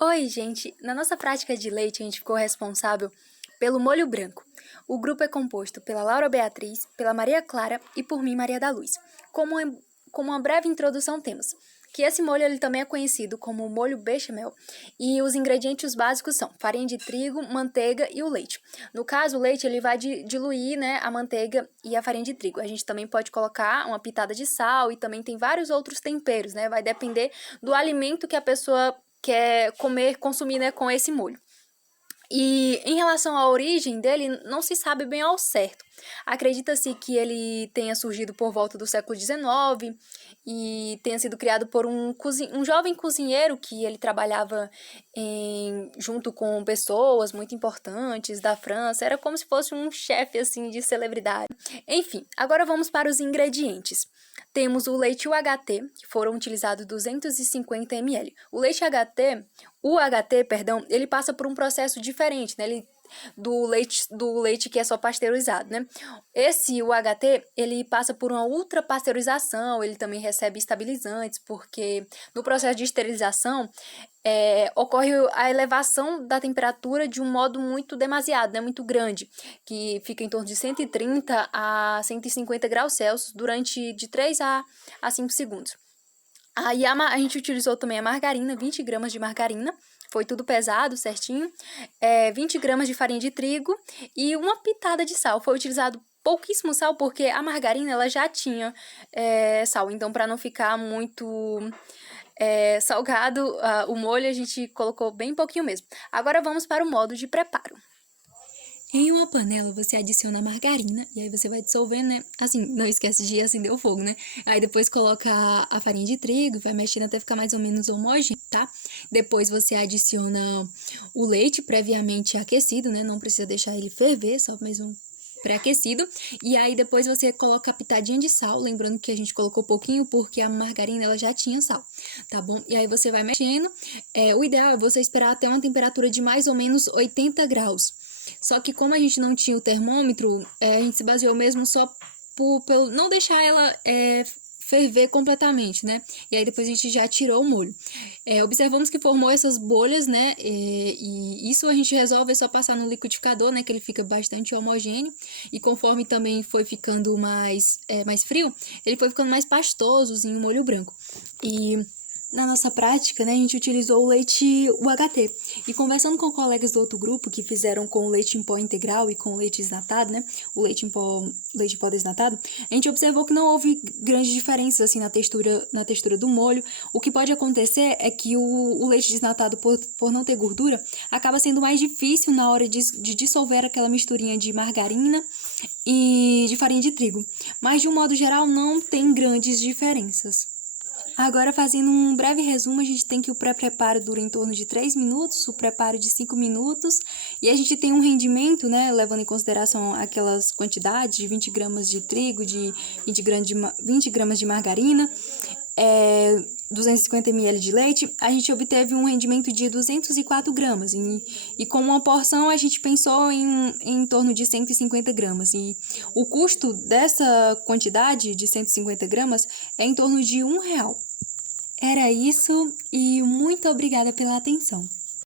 Oi, gente! Na nossa prática de leite, a gente ficou responsável pelo molho branco. O grupo é composto pela Laura Beatriz, pela Maria Clara e por mim, Maria da Luz. Como uma breve introdução, temos que esse molho ele também é conhecido como molho bechamel e os ingredientes básicos são farinha de trigo, manteiga e o leite. No caso, o leite ele vai diluir, né, a manteiga e a farinha de trigo. A gente também pode colocar uma pitada de sal e também tem vários outros temperos, né? Vai depender do alimento que a pessoa quer comer, consumir, né, com esse molho. E em relação à origem dele, não se sabe bem ao certo. Acredita-se que ele tenha surgido por volta do século XIX e tenha sido criado por um jovem cozinheiro que ele trabalhava junto com pessoas muito importantes da França. Era como se fosse um chefe assim de celebridade. Enfim, agora vamos para os ingredientes. Temos o leite UHT, que foram utilizados 250 ml. O HT, ele passa por um processo diferente, né? Do leite que é só pasteurizado, né? Esse UHT, ele passa por uma ultrapasteurização, ele também recebe estabilizantes, porque no processo de esterilização ocorre a elevação da temperatura de um modo muito demasiado, né? Muito grande, que fica em torno de 130 a 150 graus Celsius durante de 3 a 5 segundos. Aí a gente utilizou também a margarina, 20 gramas de margarina, foi tudo pesado, certinho, 20 gramas de farinha de trigo e uma pitada de sal. Foi utilizado pouquíssimo sal porque a margarina ela já tinha sal, então para não ficar muito salgado o molho a gente colocou bem pouquinho mesmo. Agora vamos para o modo de preparo. Em uma panela, você adiciona a margarina e aí você vai dissolvendo, né? Assim, não esquece de acender o fogo, né? Aí depois coloca a farinha de trigo, vai mexendo até ficar mais ou menos homogêneo, tá? Depois você adiciona o leite previamente aquecido, né? Não precisa deixar ele ferver, só mesmo pré-aquecido. E aí depois você coloca a pitadinha de sal, lembrando que a gente colocou pouquinho porque a margarina ela já tinha sal, tá bom? E aí você vai mexendo. O ideal é você esperar até uma temperatura de mais ou menos 80 graus. Só que como a gente não tinha o termômetro, a gente se baseou mesmo só por não deixar ela ferver completamente, né? E aí depois a gente já tirou o molho. Observamos que formou essas bolhas, né? E isso a gente resolve só passar no liquidificador, né? Que ele fica bastante homogêneo. E conforme também foi ficando mais frio, ele foi ficando mais pastosozinho, o molho branco. E na nossa prática, né, a gente utilizou o leite UHT. E conversando com colegas do outro grupo que fizeram com o leite em pó integral e com o leite desnatado, né, o leite em pó desnatado, a gente observou que não houve grandes diferenças assim na textura do molho. O que pode acontecer é que o leite desnatado, por não ter gordura, acaba sendo mais difícil na hora de dissolver aquela misturinha de margarina e de farinha de trigo. Mas, de um modo geral, não tem grandes diferenças. Agora, fazendo um breve resumo, a gente tem que o pré-preparo dura em torno de 3 minutos, o preparo de 5 minutos, e a gente tem um rendimento, né, levando em consideração aquelas quantidades de 20 gramas de trigo, de 20 gramas de margarina, 250 ml de leite, a gente obteve um rendimento de 204 gramas. E com uma porção, a gente pensou em torno de 150 gramas. E o custo dessa quantidade de 150 gramas é em torno de R$1. Era isso e muito obrigada pela atenção.